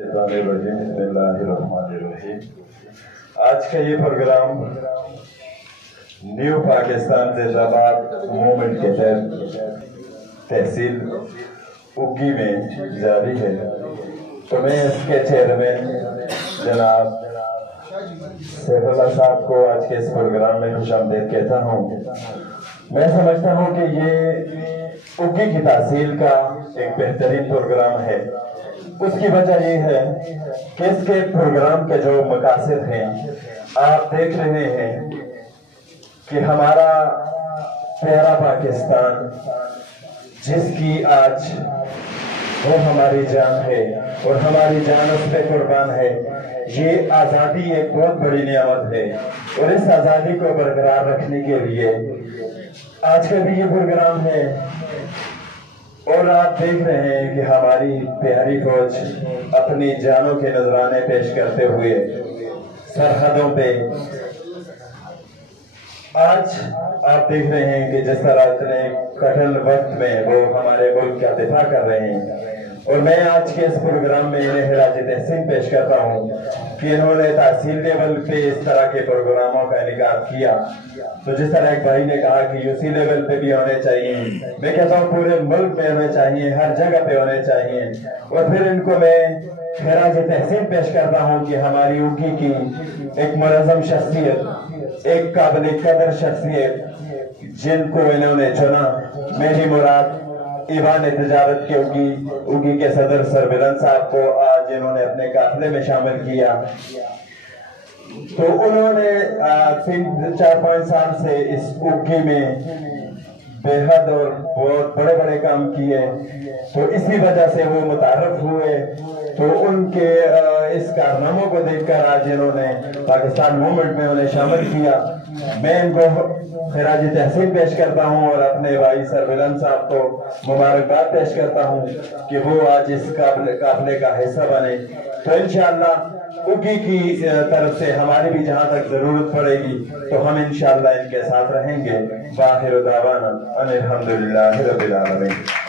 बिस्मिल्लाहिर्रहमानिर्रहीम। आज का ये प्रोग्राम न्यू पाकिस्तान जिंदाबाद मूवमेंट के तहत तहसील उग्गी में जारी है। तो मैं इसके चेयरमैन जनाब सैफुल्लाह साहब को आज के इस प्रोग्राम में खुशामदीद कहता हूँ। मैं समझता हूँ कि ये उग्गी की तहसील का एक बेहतरीन प्रोग्राम है। उसकी वजह ये है कि इसके प्रोग्राम के जो मकासद हैं, आप देख रहे हैं कि हमारा प्यारा पाकिस्तान जिसकी आज वो हमारी जान है और हमारी जान उस पे कुर्बान है। ये आज़ादी एक बहुत बड़ी नियामत है और इस आज़ादी को बरकरार रखने के लिए आज का भी ये प्रोग्राम है। और आप देख रहे हैं कि हमारी प्यारी फौज अपनी जानों के नजराने पेश करते हुए सरहदों पे आज आप देख रहे हैं कि जिस तरह इतने कठिन वक्त में वो हमारे मुल्क का दिफा कर रहे हैं। और मैं आज के इस प्रोग्राम में इन्हें खिराज तहसीन पेश करता हूँ कि इन्होंने तहसील लेवल पे इस तरह के प्रोग्रामों का इनेकाद किया। तो जिस तरह एक भाई ने कहा कि यूसी लेवल पे भी होने चाहिए, मैं कहता हूँ पूरे मुल्क में होने चाहिए, हर जगह पे होने चाहिए। और फिर इनको मैं खिराज तहसीन पेश करता हूँ कि हमारी उग्गी की एक मुनज़्ज़म शख्सियत, एक काबिल कदर शख्सियत जिनको इन्होंने चुना, मेरी मुराद ईवान तिजारत के उग्गी के सदर सरबिलन साहब को आज इन्होंने अपने काफिले में शामिल किया। तो उन्होंने 3-4-5 साल से इस उग्गी में बेहद और बहुत बड़े बड़े काम किए। तो इसी वजह से वो मुतारफ हुए। तो उनके इस कारनामों को देखकर आज इन्होंने पाकिस्तान मूवमेंट में उन्हें शामिल किया। मैं इनको खिराज तहसीन पेश करता हूं और अपने भाई सरबिलन साहब को मुबारकबाद पेश करता हूं कि वो आज इस काफिले का हिस्सा बने। तो इंशाअल्लाह उग्गी की तरफ से हमारी भी जहां तक जरूरत पड़ेगी तो हम इंशाअल्लाह इनके साथ रहेंगे। वाहिर दावाना अनिल हम्दुलिल्लाहि रब्बिल आलमीन।